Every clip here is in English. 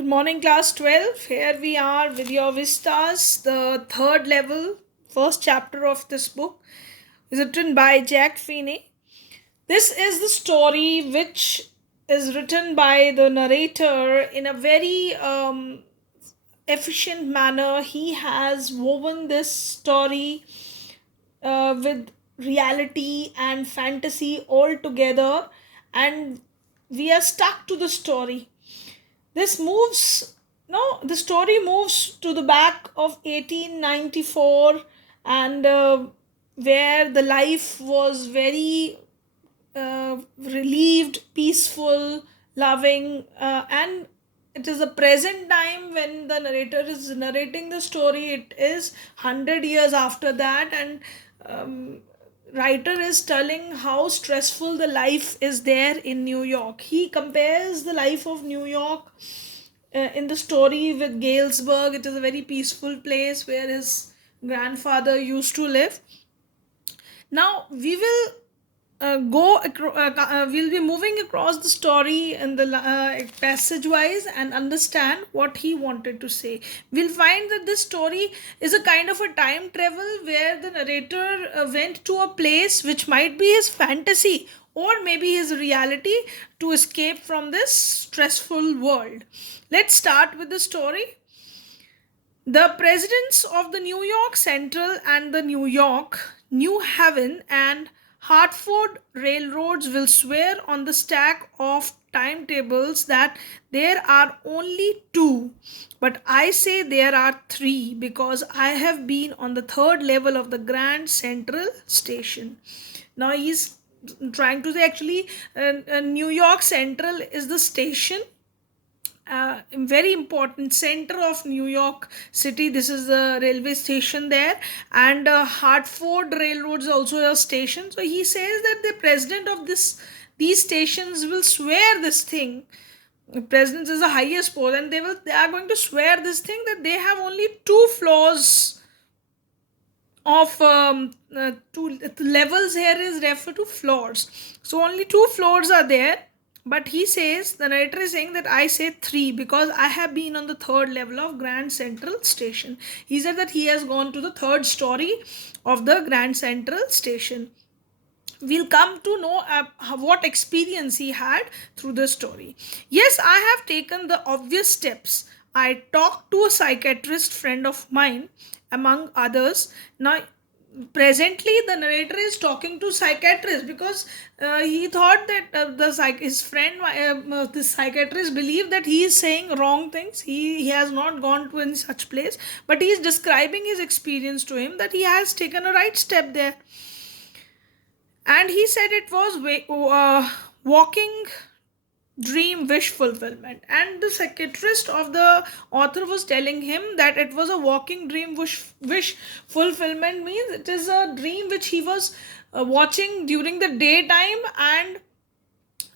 Good morning, class 12. Here we are with your Vistas, the third level, first chapter of this book is written by Jack Finney. This is the story which is written by the narrator in a very efficient manner. He has woven this story with reality and fantasy all together, and we are stuck to the story. This moves, no, the story moves to the back of 1894, and where the life was very relieved, peaceful, loving, and it is a present time when the narrator is narrating the story. It is 100 years after that, and writer is telling how stressful the life is there in New York. He compares the life of New York in the story with Galesburg. It is a very peaceful place where his grandfather used to live. Now we will we'll be moving across the story in the passage wise and understand what he wanted to say. We'll find that this story is a kind of a time travel where the narrator went to a place which might be his fantasy or maybe his reality to escape from this stressful world. Let's start with the story. The presidents of the New York Central and the New York, New Haven, and Hartford railroads will swear on the stack of timetables that there are only two, but I say there are three because I have been on the third level of the Grand Central Station. Now he's trying to say actually, New York Central is the station, very important center of New York City. This is the railway station there, and Hartford Railroad is also a station. So he says that the president of these stations will swear this thing. The president is the highest post, and they are going to swear this thing that they have only two floors of two levels. Here is referred to floors, so only two floors are there. But he says, the narrator is saying that I say three because I have been on the third level of Grand Central Station. He said that he has gone to the third story of the Grand Central Station. We'll come to know what experience he had through the story. Yes, I have taken the obvious steps. I talked to a psychiatrist friend of mine, among others. Now, presently, the narrator is talking to psychiatrist because he thought that his friend, the psychiatrist, believed that he is saying wrong things. He has not gone to any such place, but he is describing his experience to him that he has taken a right step there. And he said it was walking dream wish fulfillment, and the psychiatrist of the author was telling him that it was a walking dream wish fulfillment means it is a dream which he was watching during the daytime, and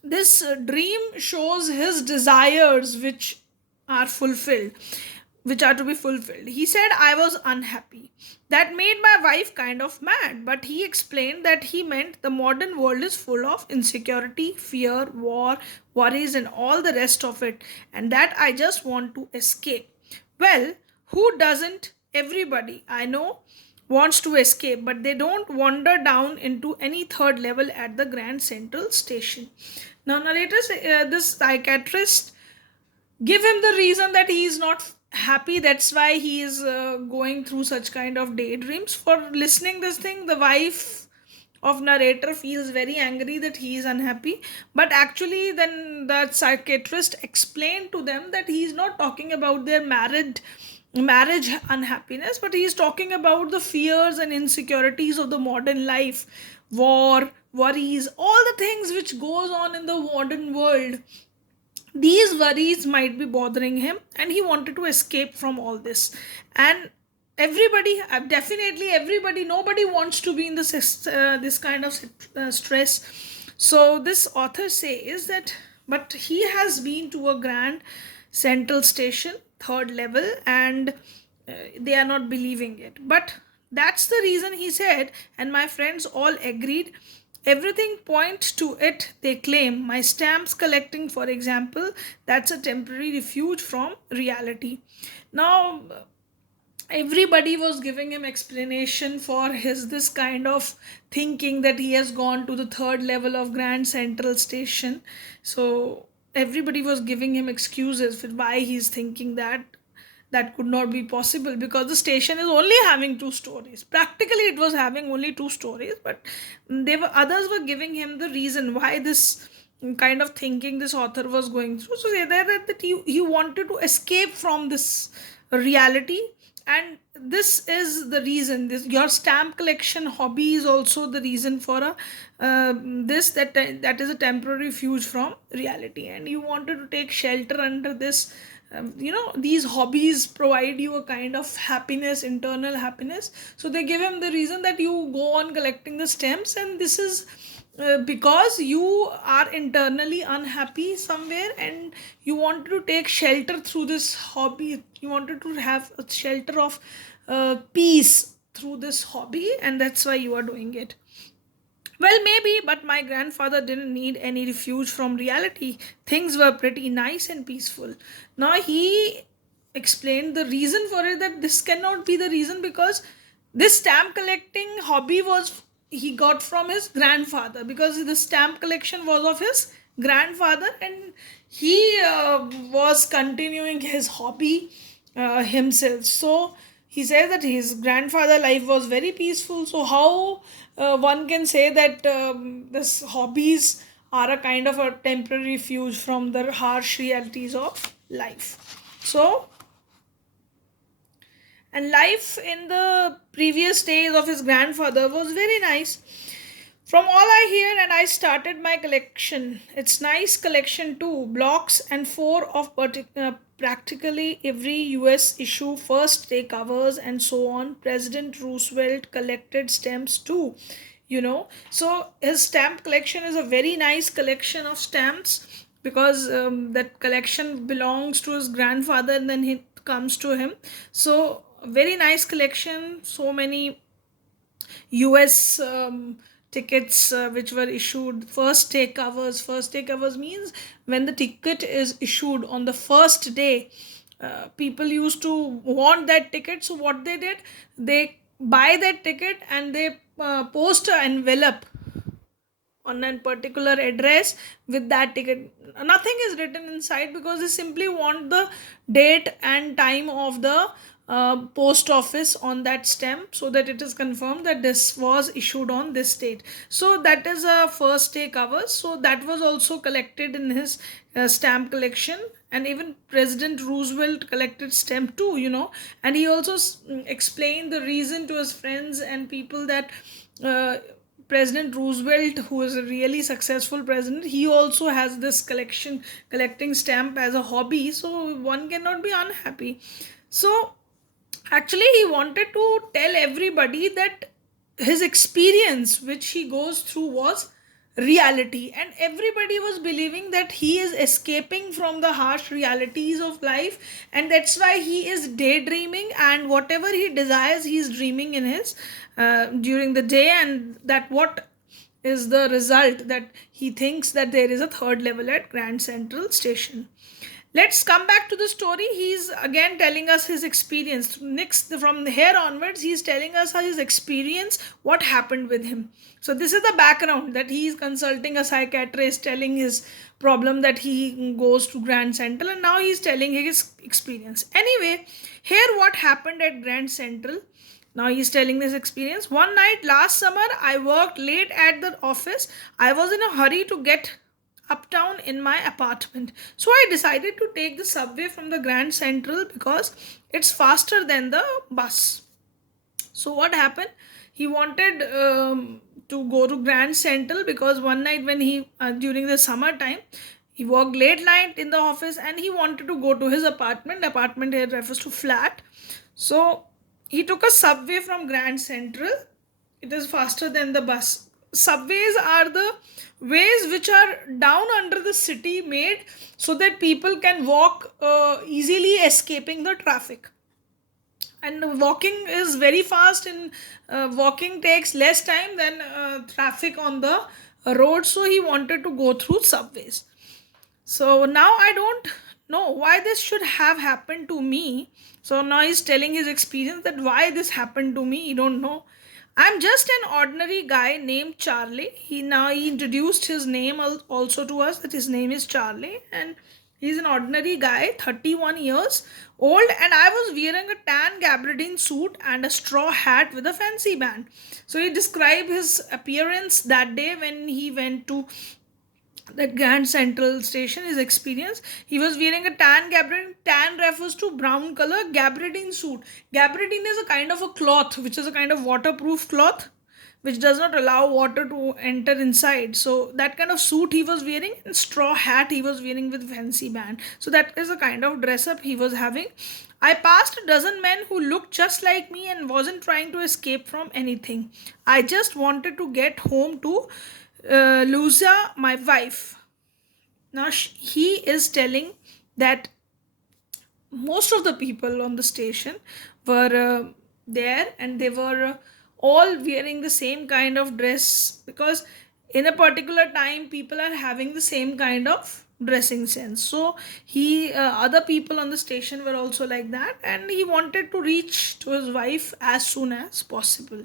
this dream shows his desires which are to be fulfilled. He said, I was unhappy. That made my wife kind of mad, but he explained that he meant the modern world is full of insecurity, fear, war, worries, and all the rest of it, and that I just want to escape. Well, who doesn't? Everybody I know wants to escape, but they don't wander down into any third level at the Grand Central Station. Now, narrators, this psychiatrist give him the reason that he is not happy. That's why he is going through such kind of daydreams. For listening this thing, the wife of narrator feels very angry that he is unhappy, but actually then the psychiatrist explained to them that he is not talking about their marriage unhappiness, but he is talking about the fears and insecurities of the modern life, war, worries, all the things which goes on in the modern world. These worries might be bothering him, and he wanted to escape from all this. And everybody, definitely everybody, nobody wants to be in this kind of stress. So this author says that, but he has been to a Grand Central Station third level, and they are not believing it. But that's the reason, he said, and my friends all agreed. Everything points to it, they claim. My stamps collecting, for example, that's a temporary refuge from reality. Now, everybody was giving him explanation for his this kind of thinking, that he has gone to the third level of Grand Central Station. So everybody was giving him excuses for why he's thinking that that could not be possible, because the station is only having two stories. Practically it was having only two stories, but they were others were giving him the reason why this kind of thinking this author was going through. So they that he wanted to escape from this reality. And this is the reason, this your stamp collection hobby is also the reason for a this that is a temporary refuge from reality, and you wanted to take shelter under this. These hobbies provide you a kind of happiness, internal happiness. So they give him the reason that you go on collecting the stamps, and this is because you are internally unhappy somewhere, and you wanted to take shelter through this hobby. You wanted to have a shelter of peace through this hobby, and that's why you are doing it. Well, maybe, but my grandfather didn't need any refuge from reality. Things were pretty nice and peaceful. Now he explained the reason for it, that this cannot be the reason, because this stamp collecting hobby was he got from his grandfather, because the stamp collection was of his grandfather, and he was continuing his hobby himself. So he says that his grandfather life was very peaceful. So how one can say that this hobbies are a kind of a temporary refuge from the harsh realities of life. So, and life in the previous days of his grandfather was very nice. From all I hear, and I started my collection. It's nice collection too. Blocks and four of practically every US issue, first day covers, and so on. President Roosevelt collected stamps too. So his stamp collection is a very nice collection of stamps, because that collection belongs to his grandfather and then it comes to him. So very nice collection. So many US tickets which were issued, first day covers. First day covers means when the ticket is issued on the first day, people used to want that ticket. So what they did, they buy that ticket and they post an envelope on a particular address with that ticket. Nothing is written inside, because they simply want the date and time of the post office on that stamp, so that it is confirmed that this was issued on this date. So that is a first day cover. So that was also collected in his stamp collection. And even President Roosevelt collected stamp too, and he also explained the reason to his friends and people that uh, President Roosevelt, who is a really successful president, he also has this collecting stamp as a hobby. So one cannot be unhappy. So actually, he wanted to tell everybody that his experience, which he goes through, was reality, and everybody was believing that he is escaping from the harsh realities of life, and that's why he is daydreaming, and whatever he desires, he is dreaming in his during the day, and that what is the result, that he thinks that there is a third level at Grand Central Station. Let's come back to the story. He's again telling us his experience. Next, from here onwards, he's telling us his experience, what happened with him. So this is the background, that he is consulting a psychiatrist, telling his problem that he goes to Grand Central, and now he's telling his experience. Anyway, here what happened at Grand Central. Now he's telling this experience. One night last summer, I worked late at the office. I was in a hurry to get uptown in my apartment. So I decided to take the subway from the Grand Central because it's faster than the bus. So what happened? He wanted to go to Grand Central because one night when he during the summertime, he worked late night in the office and he wanted to go to his apartment. Apartment here refers to flat. So he took a subway from Grand Central. It is faster than the bus. Subways are the ways which are down under the city, made so that people can walk easily, escaping the traffic. and walking is very fast, and walking takes less time than traffic on the road, so he wanted to go through subways. So now I don't know why this should have happened to me. So now he's telling his experience that why this happened to me, he don't know. I'm just an ordinary guy named Charlie. He introduced his name also to us, that his name is Charlie, and he's an ordinary guy, 31 years old, and I was wearing a tan gabardine suit and a straw hat with a fancy band. So he described his appearance that day when he went to that Grand Central Station, his experience. He was wearing a tan gabardine. Tan refers to brown color gabardine suit. Gabardine is a kind of a cloth, which is a kind of waterproof cloth, which does not allow water to enter inside. So that kind of suit he was wearing, and straw hat he was wearing with fancy band. So that is a kind of dress up he was having. I passed a dozen men who looked just like me and wasn't trying to escape from anything. I just wanted to get home to Lucia, my wife. Now he is telling that most of the people on the station were there, and they were all wearing the same kind of dress, because in a particular time people are having the same kind of dressing sense. So he other people on the station were also like that, and he wanted to reach to his wife as soon as possible.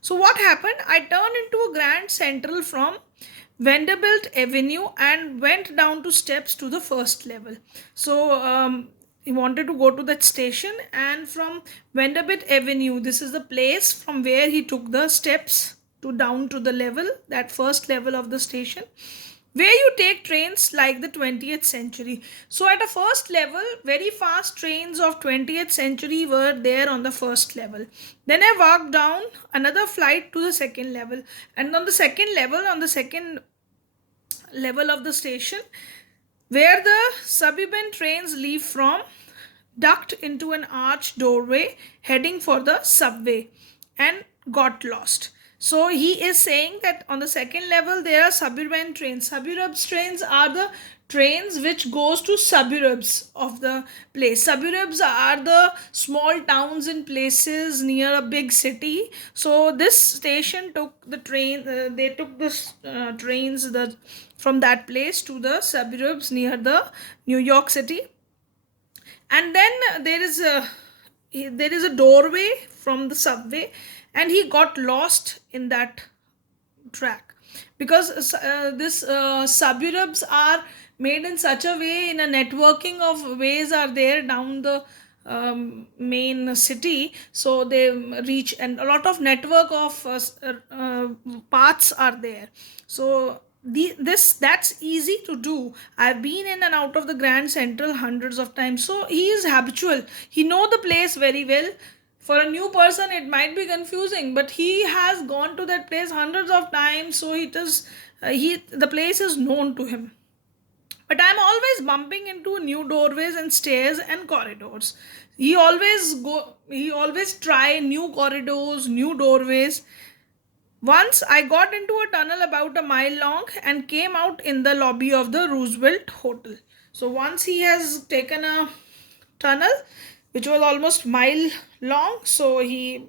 So what happened? I turned into a Grand Central from Vanderbilt Avenue and went down to steps to the first level. So he wanted to go to that station, and from Vanderbilt Avenue, this is the place from where he took the steps to down to the level, that first level of the station, where you take trains like the 20th century. So at a first level, very fast trains of 20th century were there on the first level. Then I walked down another flight to the second level, and on the second level, on the second level of the station, where the suburban trains leave from, ducked into an arched doorway heading for the subway and got lost. So he is saying that on the second level there are suburban trains. Suburbs trains are the trains which goes to suburbs of the place. Suburbs are the small towns and places near a big city. So this station took the train. They took the trains from that place to the suburbs near the New York City. And then there is a doorway from the subway, and he got lost in that track, because this suburbs are made in such a way, in a networking of ways are there down the main city, so they reach, and a lot of network of paths are there. So this that's easy to do. I've been in and out of the Grand Central hundreds of times, so he is habitual, he know the place very well. For a new person it might be confusing, but he has gone to that place hundreds of times, so it is he the place is known to him. But I'm always bumping into new doorways and stairs and corridors. He always try new corridors, new doorways. Once I got into a tunnel about a mile long and came out in the lobby of the Roosevelt Hotel. So once he has taken a tunnel which was almost mile long, so he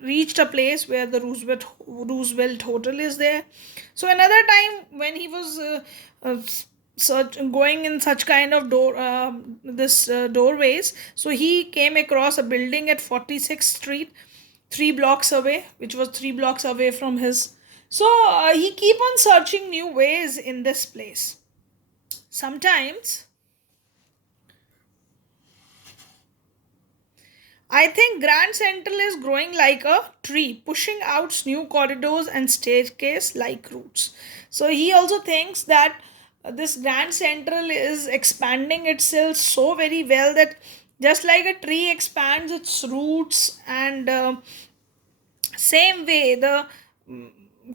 reached a place where the Roosevelt Hotel is there. So another time when he was going in such kind of doorways, so he came across a building at 46th Street, 3 blocks away, which was 3 blocks away from his. So he keep on searching new ways in this place. Sometimes I think Grand Central is growing like a tree, pushing out new corridors and staircase like roots. So he also thinks that this Grand Central is expanding itself so very well, that just like a tree expands its roots, and same way the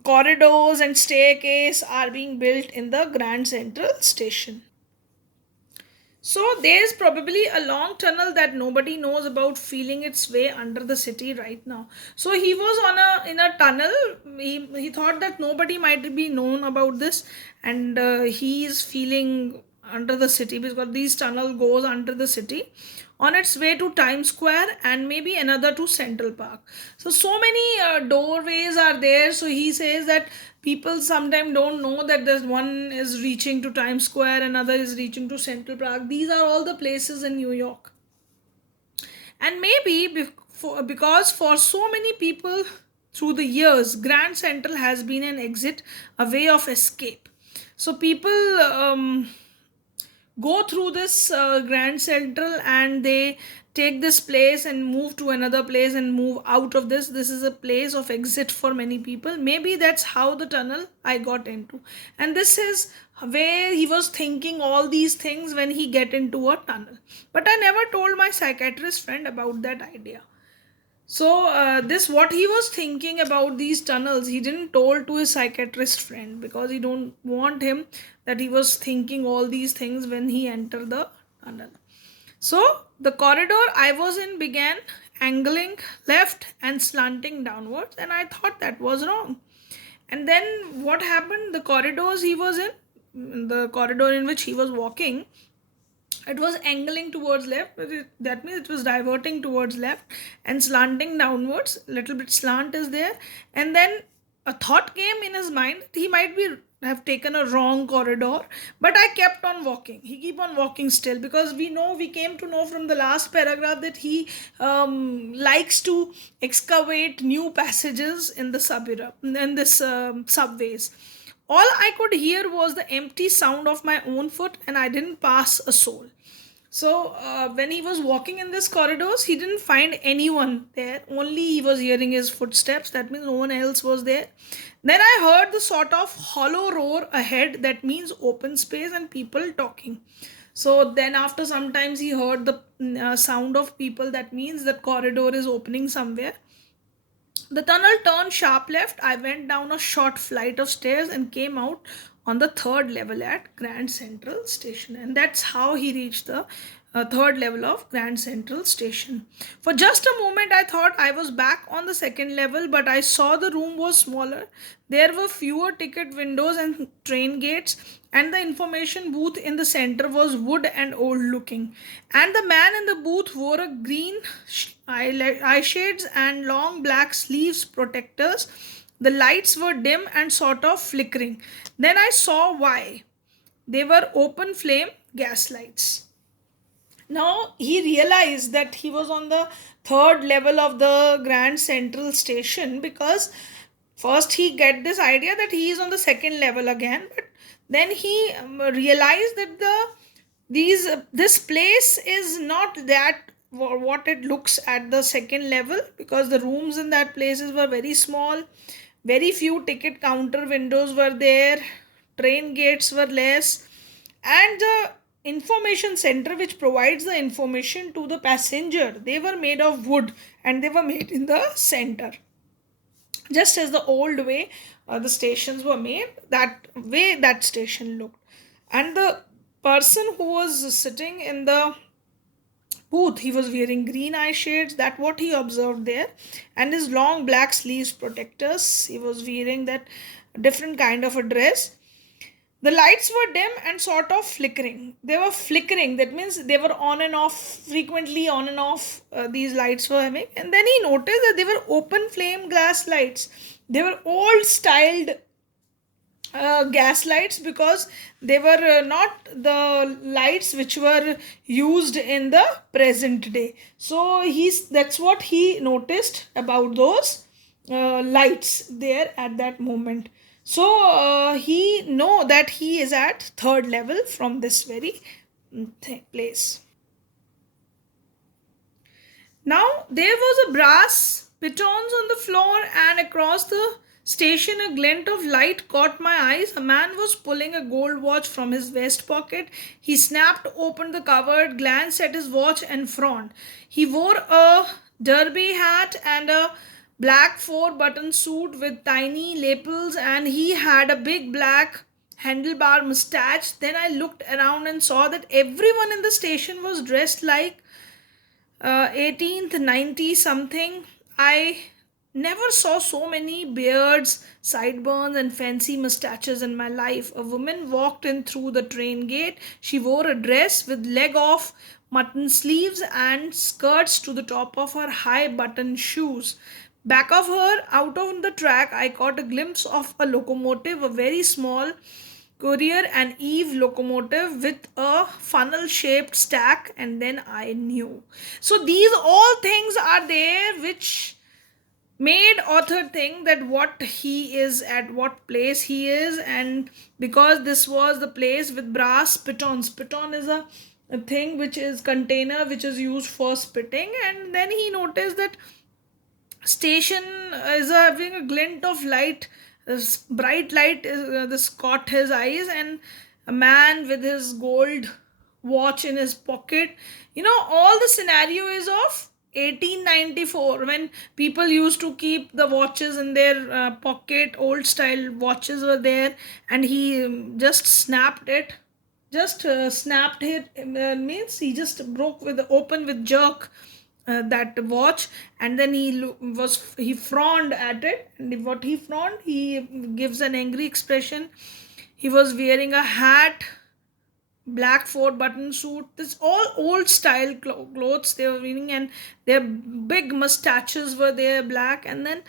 corridors and staircase are being built in the Grand Central Station. So there is probably a long tunnel that nobody knows about, feeling its way under the city right now. So he was in a tunnel. He thought that nobody might be known about this, and he is feeling under the city, because these tunnel goes under the city on its way to Times Square and maybe another to Central Park. So many doorways are there. So he says that people sometimes don't know that there's one is reaching to Times Square, another is reaching to Central Park. These are all the places in New York. And maybe because for so many people through the years, Grand Central has been an exit, a way of escape. So people go through this Grand Central, and they take this place and move to another place and move out of this. This is a place of exit for many people. Maybe that's how the tunnel I got into. And this is where he was thinking all these things when he get into a tunnel. But I never told my psychiatrist friend about that idea. So this what he was thinking about these tunnels, he didn't told to his psychiatrist friend, because he don't want him that he was thinking all these things when he entered the tunnel. So the corridor I was in began angling left and slanting downwards, and I thought that was wrong. And then what happened? The corridors he was in, the corridor in which he was walking, it was angling towards left, that means it was diverting towards left and slanting downwards. Little bit slant is there. And then a thought came in his mind that he might be have taken a wrong corridor, but I kept on walking. He keep on walking still, because we came to know from the last paragraph that he likes to excavate new passages in the suburb, in this subways. All I could hear was the empty sound of my own foot, and I didn't pass a soul. So when he was walking in this corridors, he didn't find anyone there. Only he was hearing his footsteps. That means no one else was there. Then I heard the sort of hollow roar ahead. That means open space and people talking. So then after sometimes he heard the sound of people. That means the corridor is opening somewhere. The tunnel turned sharp left. I went down a short flight of stairs and came out on the third level at Grand Central Station. And that's how he reached the third level of Grand Central Station. For just a moment, I thought I was back on the second level, but I saw the room was smaller. There were fewer ticket windows and train gates, and the information booth in the center was wood and old looking. And the man in the booth wore a green eye shades and long black sleeves protectors. The lights were dim and sort of flickering. Then I saw why. They were open flame gas lights. Now he realized that he was on the third level of the Grand Central Station, because first he get this idea that he is on the second level again, but then he realized that this place is not that what it looks at the second level, because the rooms in that places were very small, very few ticket counter windows were there, train gates were less, and the information center which provides the information to the passenger, they were made of wood and they were made in the center, just as the old way the stations were made, that way that station looked. And the person who was sitting in the booth, he was wearing green eye shades, that what he observed there, and his long black sleeves protectors. He was wearing that different kind of a dress. The lights were dim and sort of flickering. They were flickering, that means they were on and off, frequently on and off, these lights were having. And then he noticed that they were open flame glass lights. They were old styled gas lights, because they were not the lights which were used in the present day. So that's what he noticed about those lights there at that moment. So he know that he is at third level from this very place. Now there was a brass pitons on the floor, and across the station a glint of light caught my eyes. A man was pulling a gold watch from his vest pocket. He snapped open the cover, glanced at his watch and frowned. He wore a derby hat and a black four-button suit with tiny lapels, and he had a big black handlebar mustache. Then I looked around and saw that everyone in the station was dressed like 18th 90 something. I never saw so many beards, sideburns, and fancy mustaches in my life. A woman walked in through the train gate. She wore a dress with leg off mutton sleeves and skirts to the top of her high button shoes. Back of her, out on the track, I caught a glimpse of a locomotive, a very small Courier and Eve locomotive with a funnel shaped stack, and then I knew. So these all things are there which made author think that what he is at what place he is, and because this was the place with brass pitons. Piton is a thing which is container which is used for spitting, and then he noticed that station is having a glint of light. This bright light is this caught his eyes, and a man with his gold watch in his pocket. All the scenario is of 1894, when people used to keep the watches in their pocket. Old style watches were there, and he just snapped it. Just snapped it, means he just broke with open with jerk that watch, and then he frowned at it, and what he frowned, he gives an angry expression. He was wearing a hat, black four button suit. This all old style clothes they were wearing, and their big mustaches were there, black. And then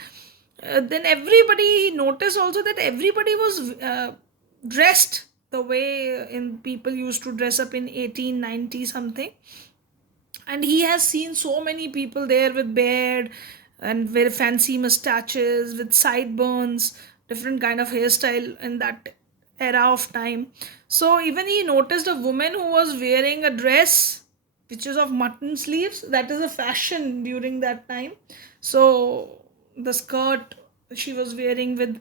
everybody noticed also that everybody was dressed the way in people used to dress up in 1890 something. And he has seen so many people there with beard and very fancy mustaches with sideburns, different kind of hairstyle in that era of time. So even he noticed a woman who was wearing a dress which is of mutton sleeves. That is a fashion during that time. So the skirt she was wearing with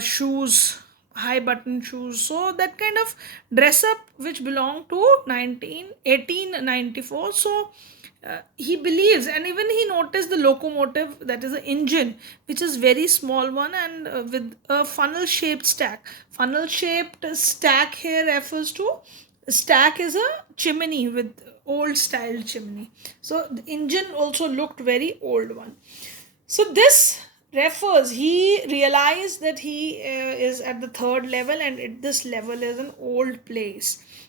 shoes, high button shoes. So that kind of dress up which belonged to 1894. So he believes, and even he noticed the locomotive, that is the engine, which is very small one, and with a funnel shaped stack. Funnel shaped stack here refers to, stack is a chimney with old style chimney. So the engine also looked very old one. So this refers, he realized that he is at the third level, and this level is an old place.